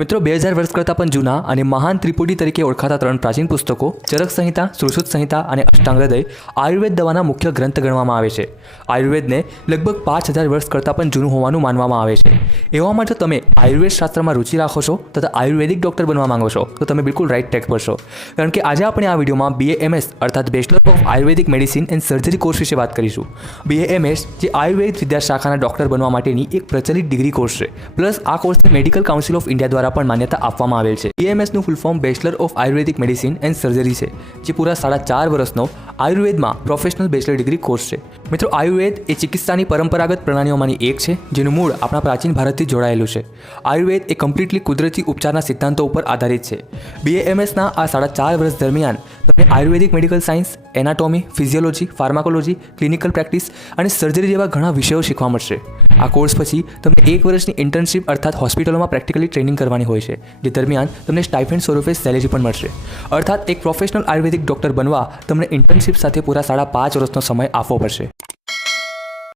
મિત્રો 2000 વર્ષ કરતાં પણ જૂના અને મહાન ત્રિપુટી તરીકે ઓળખાતા 3 પ્રાચીન પુસ્તકો ચરક સંહિતા, સુશ્રુત સંહિતા અને અષ્ટાંગ હૃદય આયુર્વેદ દવાના મુખ્ય ગ્રંથ ગણવામાં આવે છે. આયુર્વેદને લગભગ 5000 વર્ષ કરતાં પણ જૂનું હોવાનું માનવામાં આવે છે. એવામાં જો તમે આયુર્વેદ શાસ્ત્રમાં રુચિ રાખો છો તથા આયુર્વેદિક ડૉક્ટર બનવા માંગો છો તો તમે બિલકુલ રાઇટ ટ્રેક પર છો. કારણ કે આજે આપણે આ વિડીયોમાં BAMS અર્થાત bachelor of Ayurvedic medicine and surgery course વિશે વાત કરીશું. BAMS જે આયુર્વેદ વિદ્યાશાખાના ડૉક્ટર બનવા માટેની એક પ્રચલિત ડિગ્રી કોર્સ છે. પ્લસ આ કોર્સને મેડિકલ કાઉન્સિલ ઓફ ઇન્ડિયા દ્વારા પણ માન્યતા આપવામાં આવેલ છે. BAMS નું full form bachelor of Ayurvedic medicine and surgery છે, જે પૂરા 4.5 વર્ષનો આયુર્વેદમાં પ્રોફેશનલ બેચલર ડિગ્રી કોર્સ છે. મિત્રો, આયુર્વેદ એ ચિકિત્સાની પરંપરાગત પ્રણાલીઓમાંની એક છે, જેનું મૂળ આપણા પ્રાચીન ભારતથી જોડાયેલું છે. આયુર્વેદ એ કમ્પ્લીટલી કુદરતી ઉપચારના સિદ્ધાંતો ઉપર આધારિત છે. BAMSના આ 4.5 વર્ષ દરમિયાન તમને Ayurvedic medical science, anatomy, physiology, pharmacology, clinical practice અને સર્જરી જેવા ઘણા વિષયો શીખવા મળશે. આ કોર્સ પછી તમને 1 વર્ષની ઇન્ટર્નશિપ અર્થાત હોસ્પિટલોમાં પ્રેક્ટિકલી ટ્રેનિંગ કરવાની હોય છે, જે દરમિયાન તમને સ્ટાઇફન્ડ સ્વરૂપે સેલેરી પણ મળશે. અર્થાત એક પ્રોફેશનલ આયુર્વેદિક ડૉક્ટર બનવા તમને ઇન્ટર્નશિપ સાથે પૂરા 5.5 વર્ષનો સમય આપવો પડશે.